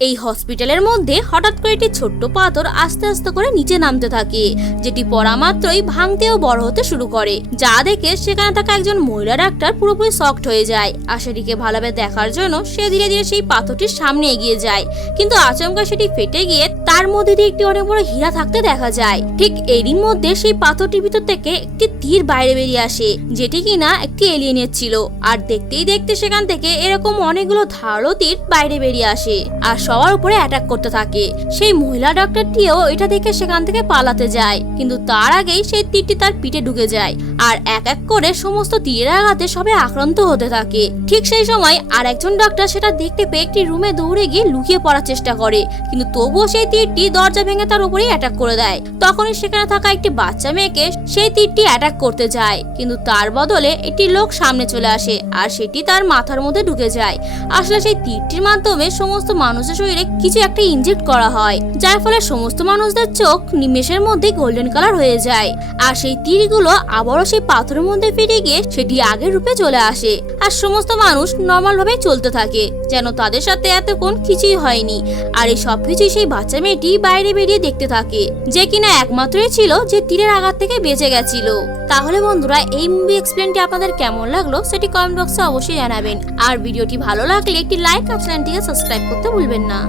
এই হসপিটালের মধ্যে হঠাৎ করে একটি ছোট্ট পাথর আস্তে আস্তে করে নিচে নামতে থাকে, যেটি পড়া মাত্রই ভাঙতে ও বড় হতে শুরু করে, যা দেখে সেখানে থাকা একজন মহিলা ডাক্তার পুরোপুরি শকড হয়ে যায়। আর সেটিকে ভালোভাবে দেখার জন্য সে ধীরে ধীরে সেই পাথরটির সামনে এগিয়ে যায়, কিন্তু আচমকা সেটি ফেটে গিয়ে তার মধ্যে দিয়ে একটি অনেক বড় হীরা থাকতে দেখা যায়। ঠিক এরই মধ্যে সেই পাথরটির ভিতর থেকে একটি তীর বাইরে বেরিয়ে আসে, যেটি কিনা একটি এলিয়েনের ছিল। আর দেখতেই দেখতে সেখান থেকে এরকম অনেকগুলো ধারালো তীর বাইরে বেরিয়ে আসে আর সবার উপরে অ্যাটাক করতে থাকে। সেই মহিলা ডক্টরটিও এটা দেখে সেখান থেকে পালাতে যায়, কিন্তু তার আগেই সেই তীরটি তার পিঠে ঢুকে যায় আর এক এক করে সমস্ত তীরের আঘাতে সবাই আক্রান্ত হতে থাকে। ঠিক সেই সময় আর একজন ডক্টর সেটা দেখতে পেয়ে একটি রুমে দৌড়ে গিয়ে লুকিয়ে পড়ার চেষ্টা করে, কিন্তু তবুও সেই তীরটি দরজা ভেঙে তার উপরেই অ্যাটাক করে দেয়। তখনই সেখানে থাকা একটি বাচ্চা মেয়েকে সেই তীরটি অ্যাটাক করতে যায়, কিন্তু তার বদলে একটি লোক সামনে চলে আসে আর সেটি তার মাথার মধ্যে ঢুকে যায়। আসলে সেই তীরটির মাধ্যমে সমস্ত মানুষের শরীরে কিছু একটা ইনজেক্ট করা হয়, যার ফলে সমস্ত মানুষদের চোখ নিমেষের মধ্যে গোল্ডেন কালার হয়ে যায়। আর সেই তীরগুলো আবারও সেই পাথরের মধ্যে ফিরে গিয়ে সেটি আগের রূপে চলে আসে আর সমস্ত মানুষ নর্মাল ভাবে চলতে থাকে, যেন তাদের সাথে এতক্ষণ কিছুই হয়নি। আর এই সবকিছুই সেই বাচ্চা মেয়েটি বাইরে বেরিয়ে দেখতে থাকে, যে কিনা একমাত্রই ছিল যে তীরের আঘাত থেকে বেঁচে গেছিল। তাহলে বন্ধুরা, এই মুভি এক্সপ্লেনটি আপনাদের কেমন লাগলো সেটি কমেন্ট বক্সে অবশ্যই জানাবেন। আর ভিডিওটি ভালো লাগলে একটি লাইক আর চ্যানেলটিকে সাবস্ক্রাইব করতে ভুলবেন না।